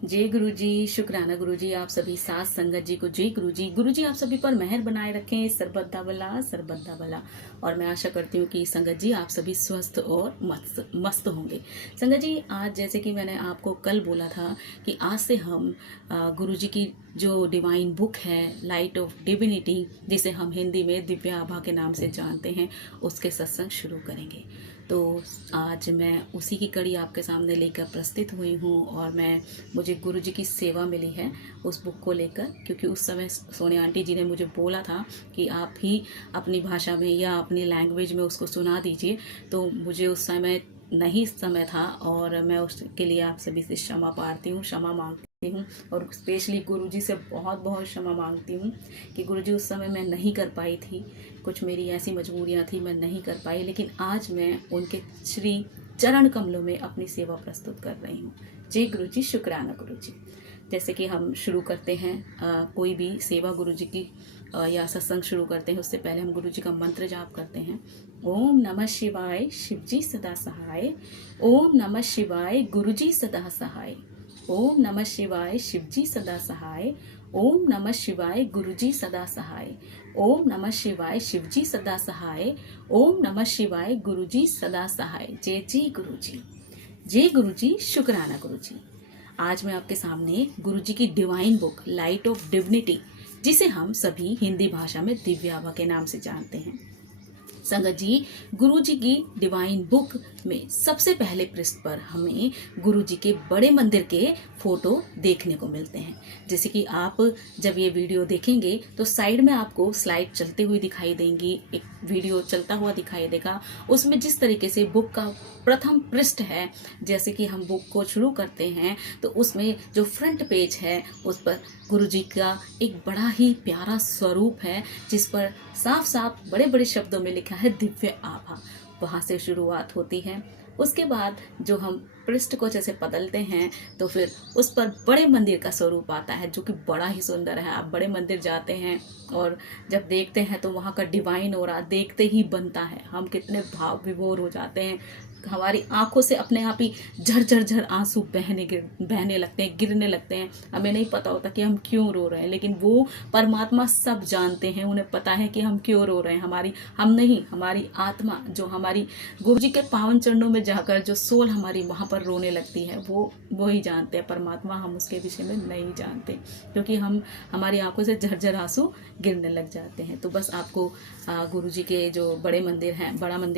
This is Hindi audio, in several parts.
जय गुरु जी। शुक्राना गुरु जी, आप सभी साथ संगत जी को जय गुरु जी। गुरु जी आप सभी पर मेहर बनाए रखें, सरबत्ता भला सरबत्ता भला। और मैं आशा करती हूँ कि संगत जी आप सभी स्वस्थ और मस्त होंगे। संगत जी, आज जैसे कि मैंने आपको कल बोला था कि आज से हम गुरु जी की जो डिवाइन बुक है लाइट ऑफ डिविनिटी, जिसे हम हिंदी में दिव्य आभा के नाम से जानते हैं, उसके सत्संग शुरू करेंगे। तो आज मैं उसी की कड़ी आपके सामने लेकर प्रस्तुत हुई हूँ और मुझे गुरु जी की सेवा मिली है उस बुक को लेकर, क्योंकि उस समय सोनी आंटी जी ने मुझे बोला था कि आप ही अपनी भाषा में या अपनी लैंग्वेज में उसको सुना दीजिए। तो मुझे उस समय नहीं समय था और मैं उसके लिए आप सभी से क्षमा पाती हूँ, क्षमा मांगती हूँ। और स्पेशली गुरु जी से बहुत बहुत क्षमा मांगती हूँ कि गुरु जी उस समय मैं नहीं कर पाई थी, कुछ मेरी ऐसी मजबूरियाँ थी, मैं नहीं कर पाई। लेकिन आज मैं उनके श्री चरण कमलों में अपनी सेवा प्रस्तुत कर रही हूँ। जय गुरु जी, शुक्राना गुरु जी। जैसे कि हम शुरू करते हैं कोई भी सेवा गुरु जी की या सत्संग शुरू करते हैं, उससे पहले हम गुरु जी का मंत्र जाप करते हैं। ओम नमः शिवाय, शिव जी सदा सहाय। ओम नमः शिवाय, गुरु जी सदा सहाय। ओम नमः शिवाय, शिव जी सदा सहाय। ओम नमः शिवाय, गुरु जी सदा सहाय। ओम नमः शिवाय, शिव जी सदा सहाय। ओम नमः शिवाय, गुरु जी सदा सहाय। जय जय गुरु जी। जय गुरु जी, शुक्राना गुरु जी। आज मैं आपके सामने गुरु जी की divine book light of divinity, जिसे हम सभी हिंदी भाषा में दिव्य आभा के नाम से जानते हैं। संगत जी, गुरु जी की डिवाइन बुक में सबसे पहले पृष्ठ पर हमें गुरु जी के बड़े मंदिर के फोटो देखने को मिलते हैं। जैसे कि आप जब ये वीडियो देखेंगे तो साइड में आपको स्लाइड चलते हुए दिखाई देंगी, एक वीडियो चलता हुआ दिखाई देगा। उसमें जिस तरीके से बुक का प्रथम पृष्ठ है, जैसे कि हम बुक को शुरू करते हैं तो उसमें जो फ्रंट पेज है उस पर गुरु जी का एक बड़ा ही प्यारा स्वरूप है, जिस पर साफ साफ बड़े बड़े शब्दों में लिखा है दिव्य आभा। वहाँ से शुरुआत होती है। उसके बाद जो हम पृष्ठ को जैसे बदलते हैं तो फिर उस पर बड़े मंदिर का स्वरूप आता है, जो कि बड़ा ही सुंदर है। आप बड़े मंदिर जाते हैं और जब देखते हैं तो वहाँ का डिवाइन ऑरा देखते ही बनता है, हम कितने भाव विभोर हो जाते हैं। हमारी आंखों से अपने आप ही झर झर आंसू बहने लगते हैं, गिरने लगते हैं। हमें नहीं पता होता कि हम क्यों रो रहे हैं, लेकिन वो परमात्मा सब जानते हैं, उन्हें पता है कि हम क्यों रो रहे हैं। हम नहीं, हमारी आत्मा जो हमारी गुरु जी के पावन चरणों में जाकर जो सोल हमारी वहाँ पर रोने लगती है, वो ही जानते हैं परमात्मा। हम उसके विषय में नहीं जानते, क्योंकि हमारी आंखों से झरझर आंसू गिरने लग जाते हैं। तो बस आपको गुरु जी के जो बड़ा मंदिर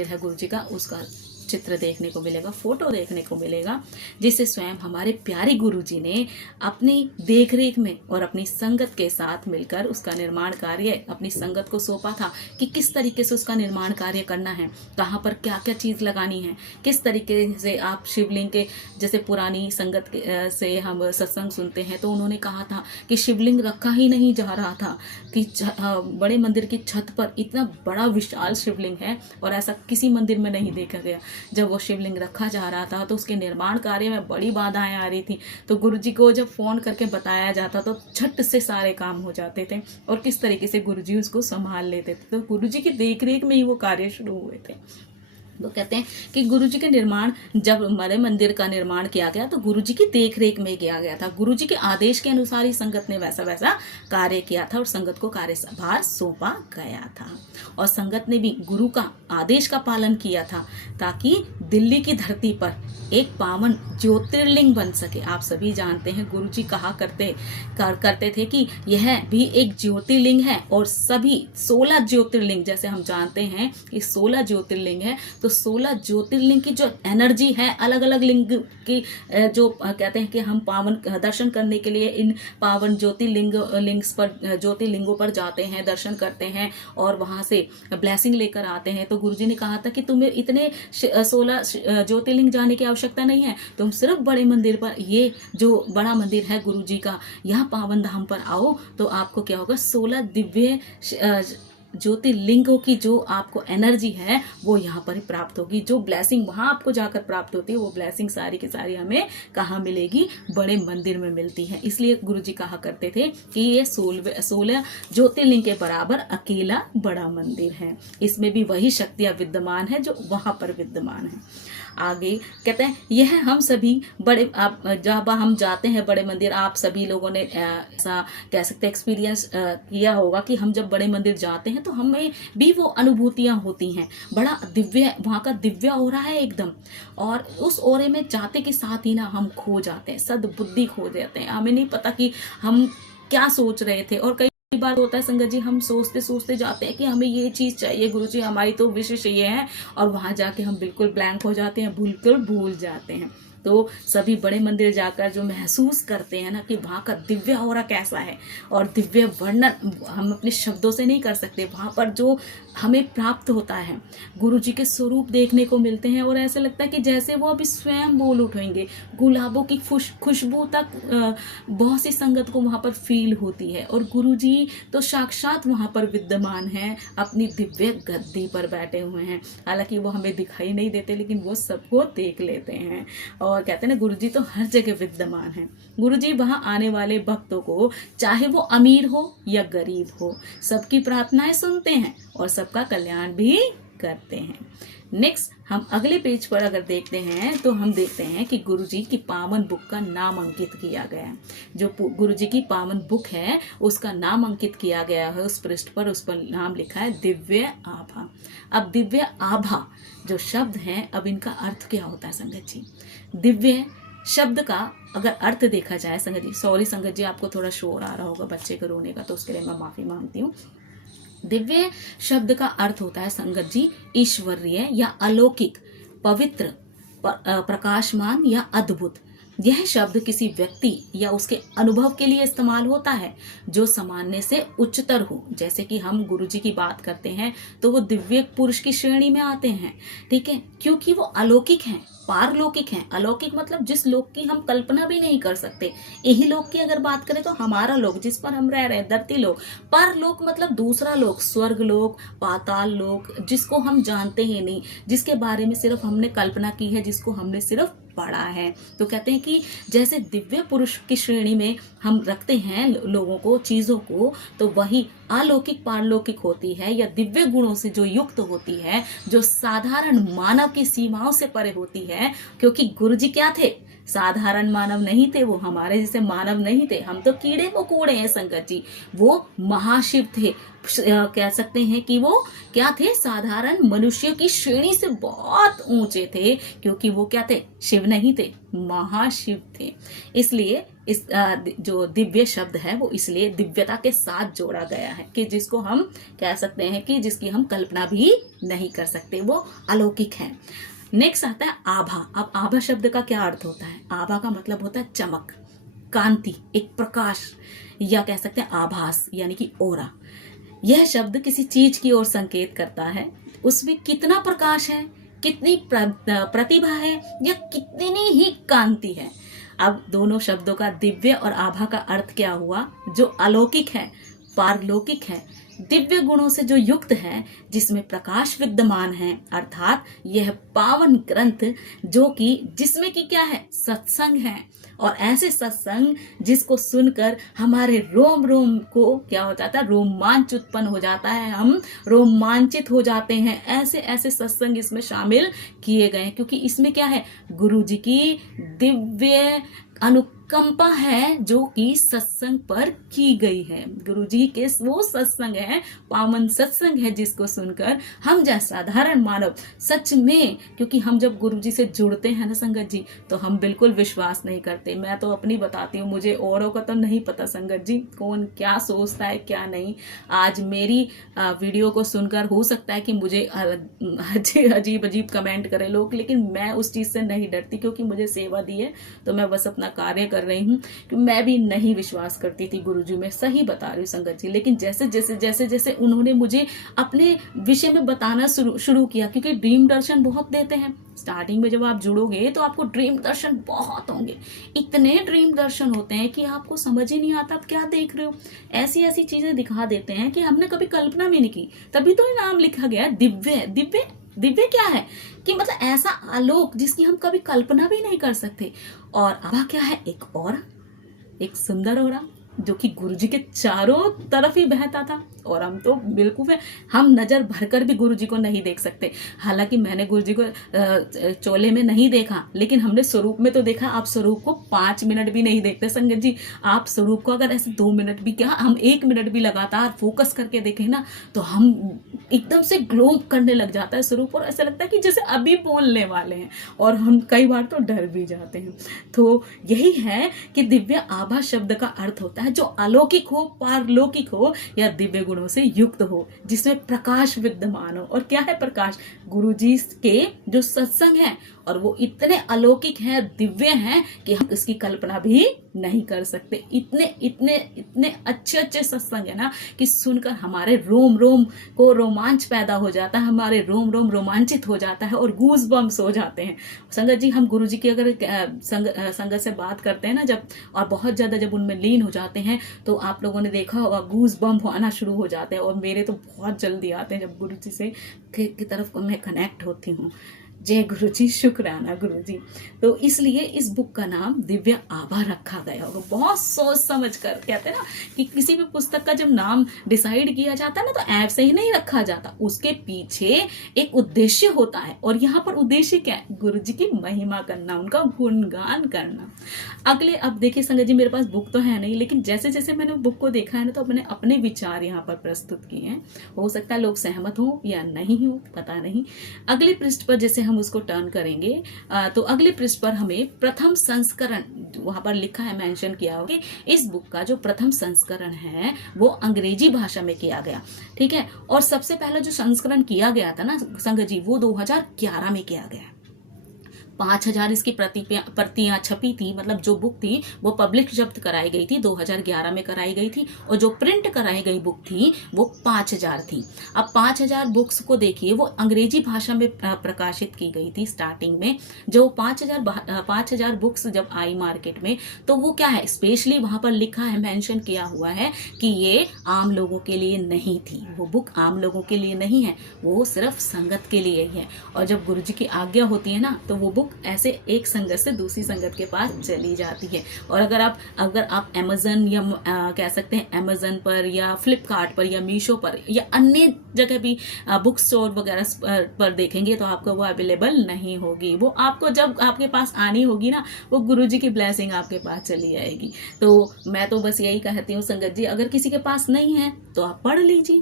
है गुरु जी का, उसका चित्र देखने को मिलेगा, फोटो देखने को मिलेगा, जिसे स्वयं हमारे प्यारे गुरु जी ने अपनी देखरेख में और अपनी संगत के साथ मिलकर उसका निर्माण कार्य अपनी संगत को सौंपा था कि किस तरीके से उसका निर्माण कार्य करना है, कहाँ पर क्या क्या चीज़ लगानी है, किस तरीके से आप शिवलिंग के, जैसे पुरानी संगत से हम सत्संग सुनते हैं तो उन्होंने कहा था कि शिवलिंग रखा ही नहीं जा रहा था, कि बड़े मंदिर की छत पर इतना बड़ा विशाल शिवलिंग है और ऐसा किसी मंदिर में नहीं देखा गया। जब वो शिवलिंग रखा जा रहा था तो उसके निर्माण कार्य में बड़ी बाधाएं आ रही थी, तो गुरु जी को जब फोन करके बताया जाता तो झट से सारे काम हो जाते थे और किस तरीके से गुरु जी उसको संभाल लेते थे। तो गुरु जी की देखरेख में ही वो कार्य शुरू हुए थे। तो कहते हैं कि गुरु जी के निर्माण, जब बड़े मंदिर का निर्माण किया गया तो गुरु जी की देखरेख में किया गया था। गुरु जी के आदेश के अनुसार ही संगत ने वैसा कार्य किया था और संगत को कार्यभार सौंपा गया था। और संगत ने भी गुरु का आदेश का पालन किया था ताकि दिल्ली की धरती पर एक पावन ज्योतिर्लिंग बन सके। आप सभी जानते हैं गुरु जी कहा करते थे कि यह भी एक ज्योतिर्लिंग है, और सभी 16 ज्योतिर्लिंग, जैसे हम जानते हैं कि 16 ज्योतिर्लिंग है, तो 16 ज्योतिर्लिंग की जो एनर्जी है, अलग अलग लिंग की, जो कहते हैं कि हम पावन दर्शन करने के लिए इन पावन ज्योतिर्लिंगों पर जाते हैं, दर्शन करते हैं और वहां से ब्लेसिंग लेकर आते हैं। तो गुरुजी ने कहा था कि तुम्हें इतने 16 ज्योतिर्लिंग जाने की आवश्यकता नहीं है, तुम सिर्फ बड़े मंदिर पर, ये जो बड़ा मंदिर है गुरु जी का, यहाँ पावन धाम पर आओ तो आपको क्या होगा, 16 दिव्य ज्योतिर्लिंगों की जो आपको एनर्जी है वो यहाँ पर ही प्राप्त होगी। जो ब्लेसिंग वहां आपको जाकर प्राप्त होती है, वो ब्लेसिंग सारी की सारी हमें कहाँ मिलेगी, बड़े मंदिर में मिलती है। इसलिए गुरुजी कहा करते थे कि ये 16 ज्योतिर्लिंग के बराबर अकेला बड़ा मंदिर है, इसमें भी वही शक्तियां विद्यमान है जो वहां पर विद्यमान है। आगे कहते हैं यह हम सभी बड़े, आप जब हम जाते हैं बड़े मंदिर, आप सभी लोगों ने ऐसा कह सकते हैं एक्सपीरियंस किया होगा कि हम जब बड़े मंदिर जाते हैं तो हमें भी वो अनुभूतियां होती हैं। बड़ा दिव्य, वहाँ का दिव्य ऑरा है एकदम, और उस ओरे में जाते के साथ ही ना हम खो जाते हैं, सद्बुद्धि खो जाते हैं, हमें नहीं पता कि हम क्या सोच रहे थे। और कई बार होता है संगत जी, हम सोचते सोचते जाते हैं कि हमें ये चीज चाहिए, गुरुजी हमारी तो विशेष ये है, और वहां जाके हम बिल्कुल ब्लैंक हो जाते हैं, बिल्कुल भूल जाते हैं। तो सभी बड़े मंदिर जाकर जो महसूस करते हैं ना कि वहाँ का दिव्य ऑरा कैसा है, और दिव्य वर्णन हम अपने शब्दों से नहीं कर सकते। वहाँ पर जो हमें प्राप्त होता है, गुरुजी के स्वरूप देखने को मिलते हैं, और ऐसा लगता है कि जैसे वो अभी स्वयं बोल उठेंगे। गुलाबों की खुशबू तक बहुत सी संगत को वहाँ पर फील होती है, और गुरुजी तो साक्षात वहाँ पर विद्यमान हैं, अपनी दिव्य गद्दी पर बैठे हुए हैं। हालांकि वो हमें दिखाई नहीं देते, लेकिन वो सबको देख लेते हैं। और कहते हैं ना, गुरुजी तो हर जगह विद्यमान है। गुरुजी वहां आने वाले भक्तों को, चाहे वो अमीर हो या गरीब हो, सबकी प्रार्थनाएं सुनते हैं और सबका कल्याण भी करते हैं। नेक्स्ट हम अगले पेज पर अगर देखते हैं तो हम देखते हैं कि गुरुजी की पावन बुक का नाम अंकित किया गया है। जो गुरुजी की पावन बुक है उसका नाम अंकित किया गया है, उस पृष्ठ पर उस पर नाम लिखा है दिव्य आभा। अब दिव्य आभा जो शब्द है, अब इनका अर्थ क्या होता है संगत जी? दिव्य शब्द का अगर अर्थ देखा जाए संगत जी, सॉरी संगत जी आपको थोड़ा शोर आ रहा होगा बच्चे के रोने का, तो उसके लिए मैं माफी मांगती हूँ। दिव्य शब्द का अर्थ होता है संगत जी ईश्वरीय या अलौकिक, पवित्र, प्रकाशमान या अद्भुत। यह शब्द किसी व्यक्ति या उसके अनुभव के लिए इस्तेमाल होता है जो सामान्य से उच्चतर हो। जैसे कि हम गुरुजी की बात करते हैं तो वो दिव्य पुरुष की श्रेणी में आते हैं, ठीक है, क्योंकि वो अलौकिक हैं, पारलौकिक हैं। अलौकिक मतलब जिस लोक की हम कल्पना भी नहीं कर सकते। यही लोक की अगर बात करें तो हमारा लोक जिस पर हम रह रहे हैं, धरती लोक। परलोक मतलब दूसरा लोक, स्वर्ग लोक, पाताल लोक, जिसको हम जानते ही नहीं, जिसके बारे में सिर्फ हमने कल्पना की है, जिसको हमने सिर्फ पढ़ा है। तो कहते हैं कि जैसे दिव्य पुरुष की श्रेणी में हम रखते हैं लोगों को, चीजों को, तो वही अलौकिक पारलौकिक होती है या दिव्य गुणों से जो युक्त होती है, जो साधारण मानव की सीमाओं से परे होती है। क्योंकि गुरुजी क्या थे? साधारण मानव नहीं थे, वो हमारे जैसे मानव नहीं थे, हम तो कीड़े मकोड़े हैं संगत जी। वो महाशिव थे, कह सकते हैं कि वो क्या थे? साधारण मनुष्य की श्रेणी से बहुत ऊंचे थे, क्योंकि वो क्या थे? शिव नहीं थे, महाशिव थे। इसलिए इस जो दिव्य शब्द है वो इसलिए दिव्यता के साथ जोड़ा गया है कि जिसको हम कह सकते हैं कि जिसकी हम कल्पना भी नहीं कर सकते, वो अलौकिक है। नेक्स्ट आता है आभा। अब आभा शब्द का क्या अर्थ होता है? आभा का मतलब होता है चमक, कांति, एक प्रकाश, या कह सकते हैं आभास, यानी कि ओरा। यह शब्द किसी चीज की ओर संकेत करता है, उसमें कितना प्रकाश है, कितनी प्रतिभा है, या कितनी ही कांति है। अब दोनों शब्दों का दिव्य और आभा का अर्थ क्या हुआ? जो अलौकिक है, पारलौकिक है, दिव्य गुणों से जो युक्त है, जिसमें प्रकाश विद्यमान है, अर्थात यह पावन ग्रंथ जो कि जिसमें कि क्या है? सत्संग है। और ऐसे सत्संग जिसको सुनकर हमारे रोम रोम को क्या हो जाता है? रोमांच उत्पन्न हो जाता है, हम रोमांचित हो जाते हैं। ऐसे ऐसे सत्संग इसमें शामिल किए गए हैं, क्योंकि इसमें क्या है? गुरु जी की दिव्य अनुकंपा है जो कि सत्संग पर की गई है। गुरुजी के वो सत्संग है, पावन सत्संग है, जिसको सुनकर हम जैसा साधारण मानव सच में, क्योंकि हम जब गुरुजी से जुड़ते हैं ना संगत जी, तो हम बिल्कुल विश्वास नहीं करते। मैं तो अपनी बताती हूँ, मुझे औरों का तो नहीं पता संगत जी, कौन क्या सोचता है क्या नहीं। आज मेरी वीडियो को सुनकर हो सकता है कि मुझे अजीब अजीब कमेंट करे लोग, लेकिन मैं उस चीज से नहीं डरती, क्योंकि मुझे सेवा दी है तो मैं बस अपना कार्य कर रही हूँ। कि मैं भी नहीं विश्वास करती थी गुरुजी में, सही बता रही हूँ संगत जी। लेकिन जैसे जैसे जैसे जैसे उन्होंने मुझे अपने विषय में बताना शुरू किया, क्योंकि ड्रीम दर्शन बहुत देते हैं। स्टार्टिंग में जब आप जुड़ोगे तो आपको ड्रीम दर्शन बहुत होंगे, इतने ड्रीम दर्शन होते हैं कि आपको समझ ही नहीं आता आप क्या देख रहे हो। ऐसी ऐसी चीजें दिखा देते हैं कि हमने कभी कल्पना भी नहीं की, तभी तो नाम लिखा गया दिव्य। दिव्य दिव्य क्या है? कि मतलब ऐसा आलोक जिसकी हम कभी कल्पना भी नहीं कर सकते। और आभा क्या है? एक और एक सुंदर ओरा, जो कि गुरुजी के चारों तरफ ही बहता था, और हम तो बिल्कुल हम नजर भरकर भी गुरुजी को नहीं देख सकते। हालांकि मैंने गुरुजी को चोले में नहीं देखा, लेकिन हमने स्वरूप में तो देखा। आप स्वरूप को 5 मिनट भी नहीं देखते संगत जी। आप स्वरूप को अगर ऐसे 2 मिनट भी, क्या हम 1 मिनट भी लगातार फोकस करके देखें ना, तो हम एकदम से ग्लो करने लग जाता है स्वरूप, और ऐसा लगता है कि जैसे अभी बोलने वाले हैं, और हम कई बार तो डर भी जाते हैं। तो यही है कि दिव्य आभा शब्द का अर्थ होता है जो अलौकिक हो, पारलौकिक हो, या दिव्य गुणों से युक्त हो, जिसमें प्रकाश विद्यमान हो। और क्या है प्रकाश? गुरुजी के जो सत्संग है, और वो इतने अलौकिक हैं, दिव्य हैं कि हम इसकी कल्पना भी नहीं कर सकते। इतने इतने इतने अच्छे अच्छे सत्संग है ना, कि सुनकर हमारे रोम रोम को रोमांच पैदा हो जाता है, हमारे रोम रोम रोमांचित हो जाता है, और गूज बम्स हो जाते हैं। संगत जी, हम गुरुजी की अगर संगत से बात करते हैं ना जब, और बहुत ज्यादा जब उनमें लीन हो जाते हैं, तो आप लोगों ने देखा होगा गूज बम्प आना शुरू हो जाते हैं, और मेरे तो बहुत जल्दी आते हैं जब गुरुजी से की तरफ मैं कनेक्ट होती हूँ। जय गुरु जी, शुक्राना गुरु जी। तो इसलिए इस बुक का नाम दिव्य आभा रखा गया होगा। बहुत सोच समझ कर, कहते हैं ना कि किसी भी पुस्तक का जब नाम डिसाइड किया जाता है ना, तो ऐसे ही नहीं रखा जाता, उसके पीछे एक उद्देश्य होता है। और यहाँ पर उद्देश्य क्या है? गुरु जी की महिमा करना, उनका गुणगान करना। अगले, अब देखिए संगत जी, मेरे पास बुक तो है नहीं, लेकिन जैसे जैसे मैंने बुक को देखा है ना, तो मैंने अपने विचार यहाँ पर प्रस्तुत किए हैं। हो सकता है लोग सहमत हो या नहीं हो, पता नहीं। अगले पृष्ठ पर जैसे हम उसको टर्न करेंगे, तो अगले पृष्ठ पर हमें प्रथम संस्करण, वहां पर लिखा है, मेंशन किया हो कि इस बुक का जो प्रथम संस्करण है वो अंग्रेजी भाषा में किया गया। ठीक है, और सबसे पहला जो संस्करण किया गया था ना संगत जी, वो 2011 में किया गया। 5000 इसकी प्रतियां छपी थी, मतलब जो बुक थी वो पब्लिक जब्त कराई गई थी, 2011 में कराई गई थी। और जो प्रिंट कराई गई बुक थी वो 5000 थी। अब 5000 बुक्स को देखिए, वो अंग्रेजी भाषा में प्रकाशित की गई थी स्टार्टिंग में। जो 5000 बुक्स जब आई मार्केट में, तो वो क्या है, स्पेशली वहां पर लिखा है, मेंशन किया हुआ है कि ये आम लोगों के लिए नहीं थी। वो बुक आम लोगों के लिए नहीं है, वो सिर्फ संगत के लिए ही है। और जब गुरुजी की आज्ञा होती है ना, तो वो बुक ऐसे एक संगत से दूसरी संगत के पास चली जाती है। और अगर आप अमेजन या कह सकते हैं अमेजन पर या फ्लिपकार्ट पर या मीशो पर या अन्य जगह भी बुक स्टोर वगैरह पर देखेंगे, तो आपको वो अवेलेबल नहीं होगी। वो आपको जब आपके पास आनी होगी ना, वो गुरुजी की ब्लेसिंग आपके पास चली आएगी। तो मैं तो बस यही कहती हूँ संगत जी, अगर किसी के पास नहीं है तो आप पढ़ लीजिए,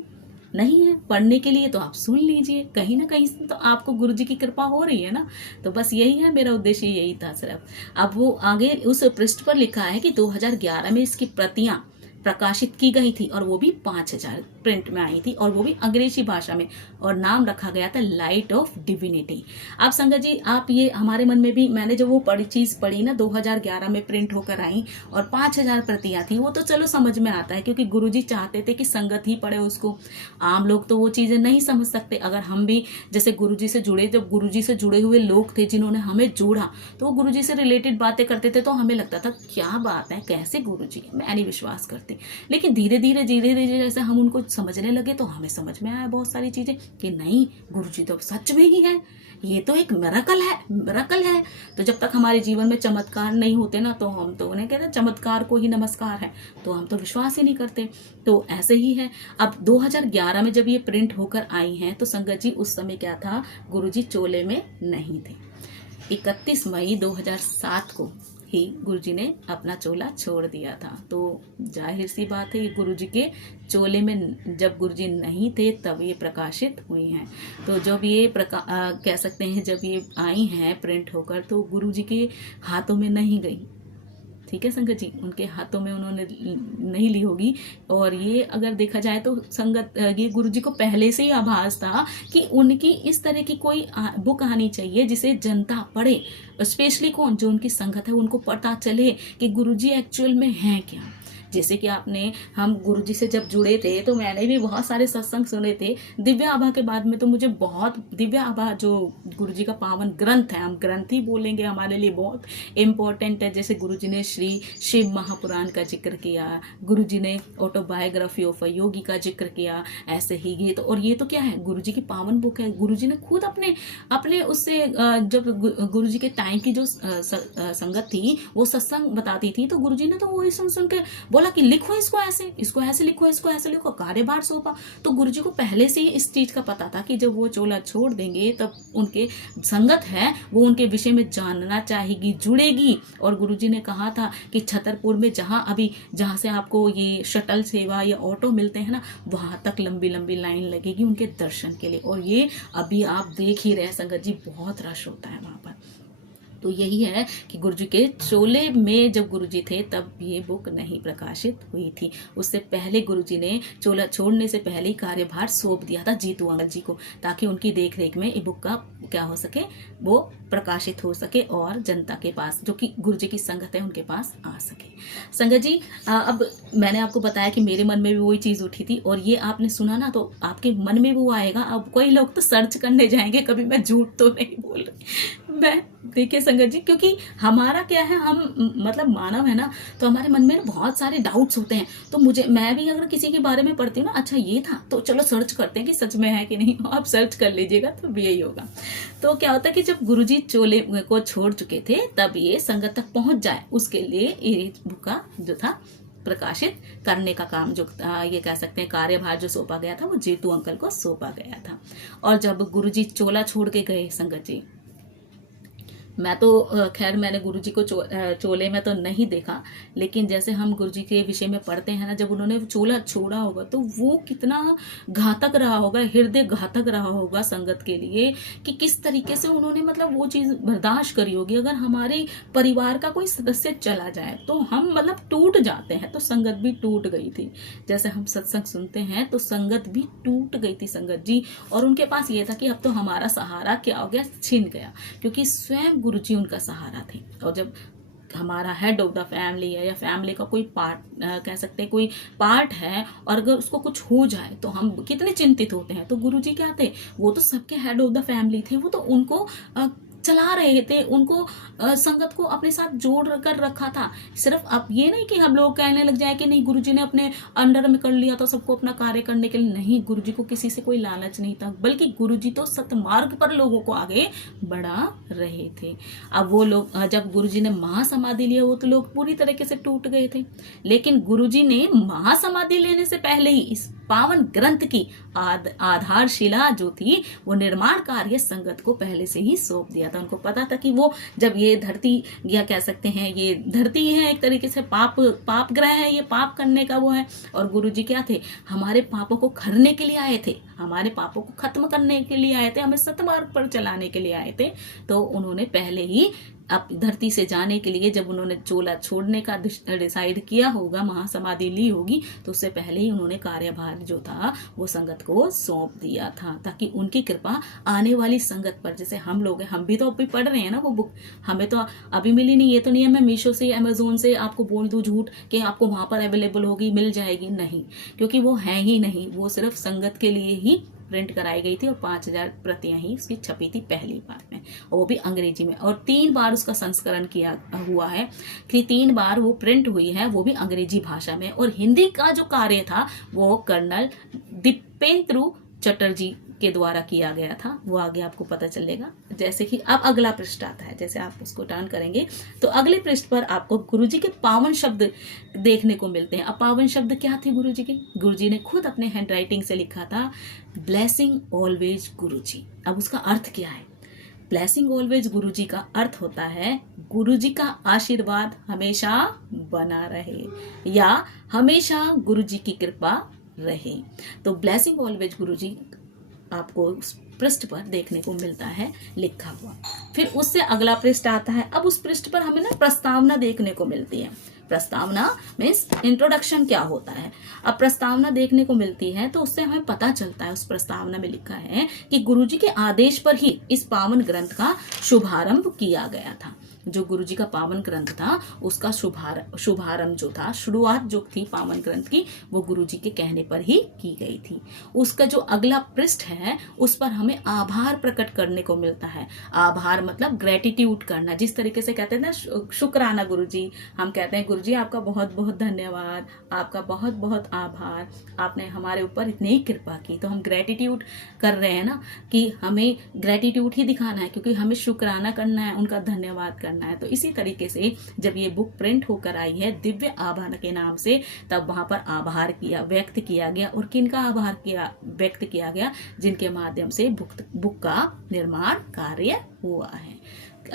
नहीं है पढ़ने के लिए तो आप सुन लीजिए, कहीं ना कहीं तो आपको गुरुजी की कृपा हो रही है ना। तो बस यही है, मेरा उद्देश्य यही था सिर्फ। अब वो आगे उस पृष्ठ पर लिखा है कि 2011 में इसकी प्रतियां प्रकाशित की गई थी, और वो भी 5000 प्रिंट में आई थी, और वो भी अंग्रेजी भाषा में, और नाम रखा गया था लाइट ऑफ डिविनिटी। अब संगत जी, आप ये हमारे मन में भी, मैंने जो वो चीज पढ़ी ना, 2011 में प्रिंट होकर आई और 5000 प्रतियां थी, वो तो चलो समझ में आता है, क्योंकि गुरुजी चाहते थे कि संगत ही पढ़े उसको। आम लोग तो वो चीजें नहीं समझ सकते। अगर हम भी जैसे गुरुजी से जुड़े, जब गुरुजी से जुड़े हुए लोग थे जिन्होंने हमें जोड़ा, तो वो गुरुजी से रिलेटेड बातें करते थे, तो हमें लगता था क्या बात है, कैसे गुरुजी, मैं नहीं विश्वास करती। लेकिन धीरे धीरे जैसे हम उनको समझने लगे, तो हमें समझ में आया बहुत सारी चीजें कि नहीं, गुरुजी तो सच में ही है, ये तो एक मिरेकल है। तो जब तक हमारे जीवन में चमत्कार नहीं होते ना, तो हम तो उन्हें कहते हैं चमत्कार को ही नमस्कार है, तो हम तो विश्वास ही नहीं करते। तो ऐसे ही है। अब 2011 में जब ये प्रिंट होकर आई हैं, तो संगत जी उस समय क्या था, गुरुजी चोले में नहीं थे। 31 मई 2007 को ही गुरुजी ने अपना चोला छोड़ दिया था। तो जाहिर सी बात है, ये गुरुजी के चोले में जब गुरुजी नहीं थे तब ये प्रकाशित हुई हैं। तो जब ये कह सकते हैं जब ये आई हैं प्रिंट होकर, तो गुरुजी के हाथों में नहीं गई। ठीक है संगत जी, उनके हाथों में उन्होंने नहीं ली होगी। और ये अगर देखा जाए तो संगत, ये गुरुजी को पहले से ही आभास था कि उनकी इस तरह की कोई बुक आनी चाहिए जिसे जनता पढ़े, स्पेशली कौन, जो उनकी संगत है, उनको पता चले कि गुरुजी एक्चुअल में हैं क्या। जैसे कि हम गुरुजी से जब जुड़े थे, तो मैंने भी बहुत सारे सत्संग सुने थे। दिव्य आभा के बाद में तो मुझे बहुत, दिव्य आभा जो गुरुजी का पावन ग्रंथ है, हम ग्रंथ ही बोलेंगे, हमारे लिए बहुत इम्पोर्टेंट है। जैसे गुरुजी ने श्री शिव महापुराण का जिक्र किया, गुरुजी ने ऑटोबायोग्राफी ऑफ अ योगी का जिक्र किया, ऐसे ही ये तो, और ये तो क्या है, गुरुजी की पावन बुक है। गुरुजी ने खुद अपने उससे, जब गुरुजी के टाइम की जो संगत थी वो सत्संग बताती थी, तो गुरुजी ने तो वही सुन के बोला कि लिखो इसको ऐसे, इसको ऐसे लिखो, इसको ऐसे लिखो, कार्यभार सौंपा। तो गुरुजी को पहले से ही इस चीज का पता था कि जब वो चोला छोड़ देंगे तब उनके संगत है वो उनके विषय में जानना चाहेगी, जुड़ेगी। और गुरुजी ने कहा था कि छतरपुर में जहाँ से आपको ये शटल सेवा या ऑटो मिलते हैं ना, वहां तक लंबी लंबी लाइन लगेगी उनके दर्शन के लिए। और ये अभी आप देख ही रहे हैं संगत जी, बहुत रश होता है वहां पर। तो यही है कि गुरुजी के चोले में जब गुरुजी थे तब ये बुक नहीं प्रकाशित हुई थी। उससे पहले गुरुजी ने चोला छोड़ने से पहले ही कार्यभार सौंप दिया था जीतू अंकल जी को, ताकि उनकी देख रेख में ये बुक का क्या हो सके, वो प्रकाशित हो सके और जनता के पास, जो कि गुरुजी की संगत है, उनके पास आ सके। संगत जी, अब मैंने आपको बताया कि मेरे मन में भी वही चीज उठी थी, और ये आपने सुना ना तो आपके मन में वो आएगा। अब कोई लोग तो सर्च करने जाएंगे, कभी मैं झूठ तो नहीं बोल रही मैं। देखिए संगत जी, क्योंकि हमारा क्या है, हम मतलब मानव है ना, तो हमारे मन में बहुत सारे डाउट्स होते हैं। तो मैं भी अगर किसी के बारे में पढ़ती हूँ ना, अच्छा ये था, तो चलो सर्च करते हैं कि सच में है कि नहीं। आप सर्च कर लीजिएगा तो भी यही होगा। तो क्या होता है कि जब गुरुजी चोले को छोड़ चुके थे तब ये संगत तक पहुंच जाए, उसके लिए ये बुक का जो था प्रकाशित करने का काम, जो ये कह सकते हैं कार्यभार जो सौंपा गया था, वो जीतू अंकल को सौंपा गया था। और जब गुरुजी चोला छोड़ के गए संगत जी, मैं तो खैर मैंने गुरुजी को चोले में तो नहीं देखा, लेकिन जैसे हम गुरुजी के विषय में पढ़ते हैं ना, जब उन्होंने चोला छोड़ा होगा तो वो कितना घातक रहा होगा, हृदय घातक रहा होगा संगत के लिए, कि किस तरीके से उन्होंने मतलब वो चीज बर्दाश्त करी होगी। अगर हमारे परिवार का कोई सदस्य चला जाए तो हम मतलब टूट जाते हैं, तो संगत भी टूट गई थी। जैसे हम सत्संग सुनते हैं तो संगत भी टूट गई थी संगत जी। और उनके पास ये था कि अब तो हमारा सहारा क्या हो गया, छिन गया, क्योंकि स्वयं गुरुजी उनका सहारा थे। और जब हमारा हेड ऑफ द फैमिली है या फैमिली का कोई पार्ट कह सकते हैं, कोई पार्ट है, और अगर उसको कुछ हो जाए तो हम कितने चिंतित होते हैं। तो गुरुजी क्या थे, वो तो सबके हेड ऑफ द फैमिली थे, वो तो उनको चला रहे थे, उनको संगत को अपने साथ जोड़ कर रखा था। सिर्फ अब ये नहीं कि हम लोग कहने लग जाए कि नहीं गुरुजी ने अपने अंडर में कर लिया तो सबको अपना कार्य करने के लिए, नहीं, गुरुजी को किसी से कोई लालच नहीं था, बल्कि गुरुजी तो सतमार्ग पर लोगों को आगे बढ़ा रहे थे। अब वो लोग जब गुरुजी ने महासमाधि लिया, वो तो लोग पूरी तरीके से टूट गए थे, लेकिन गुरुजी ने महासमाधि लेने से पहले ही इस पावन ग्रंथ की आधारशिला जो थी, वो निर्माण कार्य संगत को पहले से ही सौंप दिया था। उनको पता था कि वो जब ये धरती, या कह सकते हैं ये धरती है एक तरीके से पाप ग्रह है, ये पाप करने का वो है, और गुरुजी क्या थे, हमारे पापों को खरने के लिए आए थे, हमारे पापों को खत्म करने के लिए आए थे, हमें सतमार्ग पर चलाने के लिए आए थे। तो उन्होंने पहले ही अब धरती से जाने के लिए, जब उन्होंने चोला छोड़ने का डिसाइड किया होगा, महासमाधि ली होगी, तो उससे पहले ही उन्होंने कार्यभार जो था वो संगत को सौंप दिया था, ताकि उनकी कृपा आने वाली संगत पर, जैसे हम लोग हैं, हम भी तो अभी पढ़ रहे हैं ना वो बुक, हमें तो अभी मिली नहीं। ये तो नहीं है मैं मीशो से अमेजोन से आपको बोल दूं झूठ कि आपको वहां पर अवेलेबल होगी, मिल जाएगी, नहीं, क्योंकि वो है ही नहीं। वो सिर्फ संगत के लिए ही प्रिंट कराई गई थी, और 5000 प्रतियां ही उसकी छपी थी पहली बार में, और वो भी अंग्रेजी में। और 3 बार उसका संस्करण किया हुआ है, कि 3 बार वो प्रिंट हुई है, वो भी अंग्रेजी भाषा में। और हिंदी का जो कार्य था वो कर्नल दीपेंद्र चटर्जी के द्वारा किया गया था, वो आगे आपको पता चलेगा। जैसे कि अब अगला पृष्ठ आता है, जैसे आप उसको टर्न करेंगे तो अगले पृष्ठ पर आपको गुरुजी के पावन शब्द देखने को मिलते हैं। अब पावन शब्द क्या थे गुरुजी के, गुरुजी ने खुद अपने हैंड राइटिंग से लिखा था, ब्लेसिंग ऑलवेज गुरुजी। अब उसका अर्थ क्या है, ब्लेसिंग ऑलवेज गुरुजी का अर्थ होता है गुरुजी का आशीर्वाद हमेशा बना रहे, या हमेशा गुरुजी की कृपा रहे। तो ब्लेसिंग ऑलवेज गुरुजी आपको उस पृष्ठ पर देखने को मिलता है लिखा हुआ। फिर उससे अगला पृष्ठ आता है। अब उस पृष्ठ पर हमें ना प्रस्तावना देखने को मिलती है। प्रस्तावना मीन्स इंट्रोडक्शन क्या होता है। अब प्रस्तावना देखने को मिलती है तो उससे हमें पता चलता है, उस प्रस्तावना में लिखा है कि गुरुजी के आदेश पर ही इस पावन ग्रंथ का शुभारंभ किया गया था। जो गुरुजी का पावन ग्रंथ था उसका शुभारंभ जो था, शुरुआत जो थी पावन ग्रंथ की, वो गुरुजी के कहने पर ही की गई थी। उसका जो अगला पृष्ठ है उस पर हमें आभार प्रकट करने को मिलता है। आभार मतलब ग्रेटिट्यूड करना, जिस तरीके से कहते हैं ना शुक्राना गुरुजी, हम कहते हैं गुरुजी आपका बहुत बहुत धन्यवाद, आपका बहुत बहुत आभार, आपने हमारे ऊपर इतनी कृपा की। तो हम ग्रेटिट्यूड कर रहे हैं ना, कि हमें ग्रेटिट्यूड ही दिखाना है, क्योंकि हमें शुक्राना करना है, उनका धन्यवाद करना करना है। तो इसी तरीके से जब ये बुक प्रिंट होकर आई है दिव्य आभा के नाम से, तब वहां पर आभार व्यक्त किया गया। और किनका आभार व्यक्त किया गया? जिनके माध्यम से बुक का निर्माण कार्य हुआ है।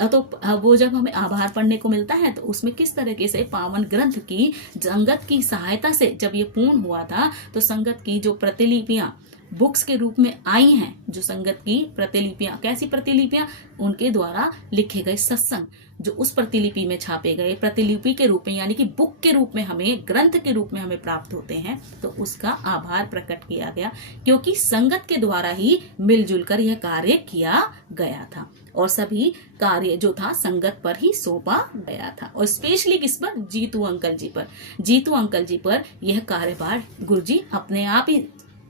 तो वो जब हमें आभार पढ़ने को मिलता है तो उसमें किस तरीके से पावन ग्रंथ की संगत की सहायता से जब ये पूर्ण हुआ था, तो संगत की जो प्रतिलिपियां बुक्स के रूप में आई हैं, जो संगत की प्रतिलिपियां, कैसी प्रतिलिपियां? उनके द्वारा लिखे गए सत्संग जो उस प्रतिलिपि में छापे गए प्रतिलिपि के रूप में, यानी कि बुक के रूप में हमें, ग्रंथ के रूप में हमें प्राप्त होते हैं, तो उसका आभार प्रकट किया गया, क्योंकि संगत के द्वारा ही मिलजुल कर यह कार्य किया गया था और सभी कार्य जो था संगत पर ही सौंपा गया था। और स्पेशली किस पर? जीतू अंकल जी पर। जीतू अंकल जी पर यह कार्यभार गुरुजी अपने आप ही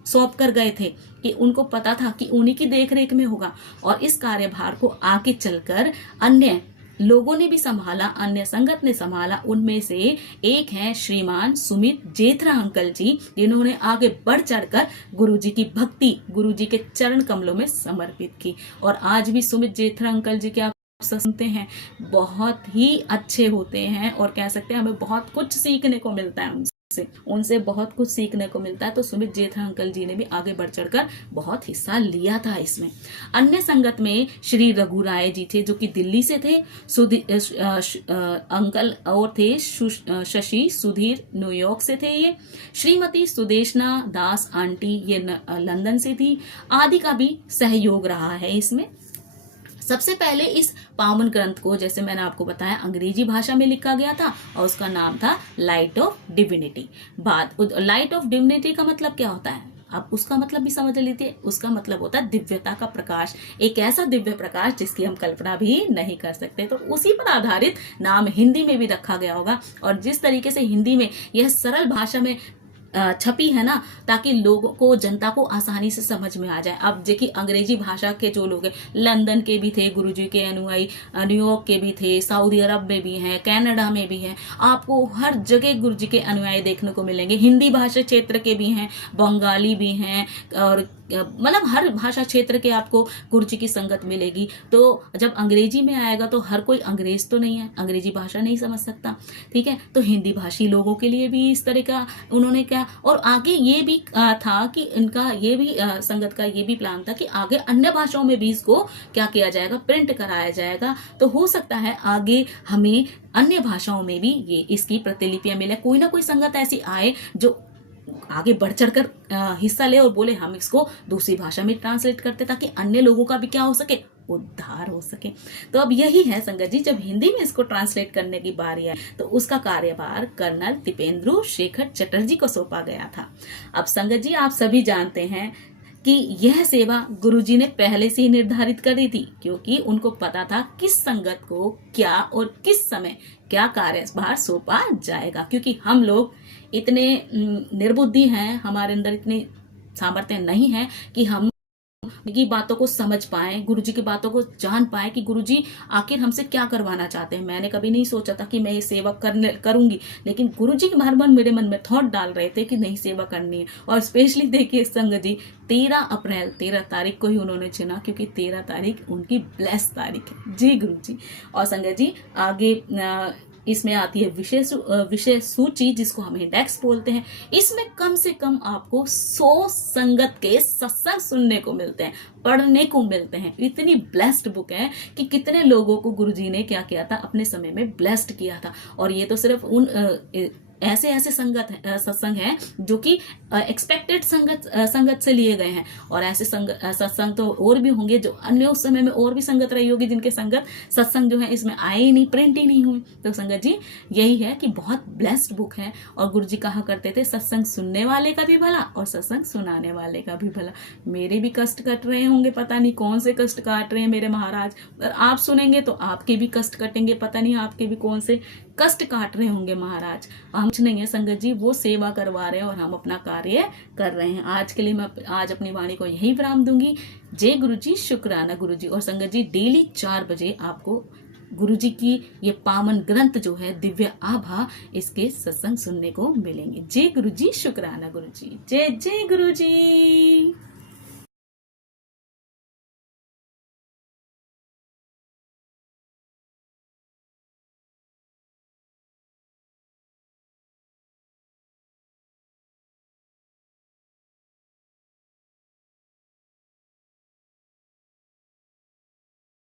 सौंप कर गए थे कि उनको पता था कि उन्हीं की देखरेख में होगा। और इस कार्यभार को आगे चलकर अन्य लोगों ने भी संभाला, अन्य संगत ने संभाला। उनमें से एक हैं श्रीमान सुमित जेथरा अंकल जी, जिन्होंने आगे बढ़ चढ़कर गुरुजी की भक्ति, गुरुजी के चरण कमलों में समर्पित की। और आज भी सुमित जेथरा अंकल जी के आप सुनते हैं, बहुत ही अच्छे होते हैं और कह सकते हैं हमें बहुत कुछ सीखने को मिलता है उनसे बहुत कुछ सीखने को मिलता है। तो सुमित जेठा अंकल जी ने भी आगे बढ़ चढ़कर बहुत हिस्सा लिया था इसमें। अन्य संगत में श्री रघु राय जी थे जो कि दिल्ली से थे, अंकल और थे शशि सुधीर न्यूयॉर्क से थे ये, श्रीमती सुदेशना दास आंटी ये लंदन से थी, आदि का भी सहयोग रहा है इसमें। सबसे पहले इस पावन ग्रंथ को, जैसे मैंने आपको बताया, अंग्रेजी भाषा में लिखा गया था और उसका नाम था light of divinity. Light of divinity का मतलब क्या होता है? आप उसका मतलब भी समझ लीजिए। उसका मतलब होता है दिव्यता का प्रकाश, एक ऐसा दिव्य प्रकाश जिसकी हम कल्पना भी नहीं कर सकते। तो उसी पर आधारित नाम हिंदी में भी रखा गया होगा। और जिस तरीके से हिंदी में यह सरल भाषा में छपी है ना, ताकि लोगों को, जनता को आसानी से समझ में आ जाए। अब देखिए अंग्रेजी भाषा के जो लोग हैं, लंदन के भी थे गुरुजी के अनुयायी, न्यूयॉर्क के भी थे, सऊदी अरब में भी हैं, कनाडा में भी हैं, आपको हर जगह गुरुजी के अनुयायी देखने को मिलेंगे। हिंदी भाषा क्षेत्र के भी हैं, बंगाली भी हैं, और मतलब हर भाषा क्षेत्र के आपको गुरुजी की संगत मिलेगी। तो जब अंग्रेजी में आएगा तो हर कोई अंग्रेज तो नहीं है, अंग्रेजी भाषा नहीं समझ सकता, ठीक है। तो हिंदी भाषी लोगों के लिए भी इस तरह का उन्होंने क्या, और आगे ये भी था कि इनका ये भी संगत का ये भी प्लान था कि आगे अन्य भाषाओं में भी इसको क्या किया जाएगा, प्रिंट कराया जाएगा। तो हो सकता है आगे हमें अन्य भाषाओं में भी ये इसकी प्रतिलिपियां मिले, कोई ना कोई संगत ऐसी आए जो आगे बढ़ चढ़कर हिस्सा ले और बोले हम इसको दूसरी भाषा में ट्रांसलेट करते, ताकि अन्य लोगों का भी क्या हो सके, उद्धार हो सके। तो अब यही है संगत जी, जब हिंदी में इसको ट्रांसलेट करने की बारी आई तो उसका कार्यभार कर्नल दीपेंद्र शेखर चटर्जी को सौंपा गया था। अब संगत जी आप सभी जानते हैं कि यह सेवा गुरुजी ने पहले से ही निर्धारित कर दी थी, क्योंकि उनको पता था किस संगत को क्या और किस समय क्या कार्यभार सौंपा जाएगा। क्योंकि हम लोग इतने निर्बुद्धि हैं, हमारे अंदर इतनी सामर्थ्य नहीं है कि हम की बातों को समझ पाए, गुरुजी की बातों को जान पाए कि गुरुजी आखिर हमसे क्या करवाना चाहते हैं। मैंने कभी नहीं सोचा था कि मैं ये सेवा करूंगी, लेकिन गुरुजी के बार बार मेरे मन में थॉट डाल रहे थे कि नहीं सेवा करनी है। और स्पेशली देखिए संगत जी 13 तारीख को ही उन्होंने चुना, क्योंकि 13 तारीख उनकी ब्लेस तारीख है। जी गुरुजी। और संगत जी आगे इसमें आती है विषय सूची, जिसको हम इंडेक्स बोलते हैं। इसमें कम से कम आपको 100 संगत के सत्संग सुनने को मिलते हैं, पढ़ने को मिलते हैं। इतनी ब्लेस्ड बुक है कि कितने लोगों को गुरुजी ने क्या किया था, अपने समय में ब्लेस्ड किया था। और ये तो सिर्फ उन ऐसे सत्संग हैं जो कि एक्सपेक्टेड संगत से लिए गए हैं। और ऐसे सत्संग तो और भी होंगे जो अन्य उस समय में और भी संगत रही होगी, जिनके सत्संग जो है इसमें आए ही नहीं, प्रिंट ही नहीं हुए। तो संगत जी यही है कि बहुत ब्लेस्ड बुक है। और गुरुजी कहा करते थे सत्संग सुनने वाले का भी भला और सत्संग सुनाने वाले का भी भला। मेरे भी कष्ट कट रहे होंगे, पता नहीं कौन से कष्ट काट रहे हैं मेरे महाराज, और आप सुनेंगे तो आपके भी कष्ट कटेंगे, पता नहीं आपके भी कौन से कष्ट काट रहे होंगे महाराज। हम कुछ नहीं है संगत जी, वो सेवा करवा रहे हैं और हम अपना कार्य कर रहे हैं। आज के लिए मैं आज अपनी वाणी को यही विराम दूंगी। जय गुरुजी, शुक्राना गुरुजी। और संगत जी डेली 4 बजे आपको गुरुजी की ये पावन ग्रंथ जो है दिव्य आभा, इसके सत्संग सुनने को मिलेंगे। जय गुरुजी, शुक्राना गुरुजी। जय जय गुरुजी।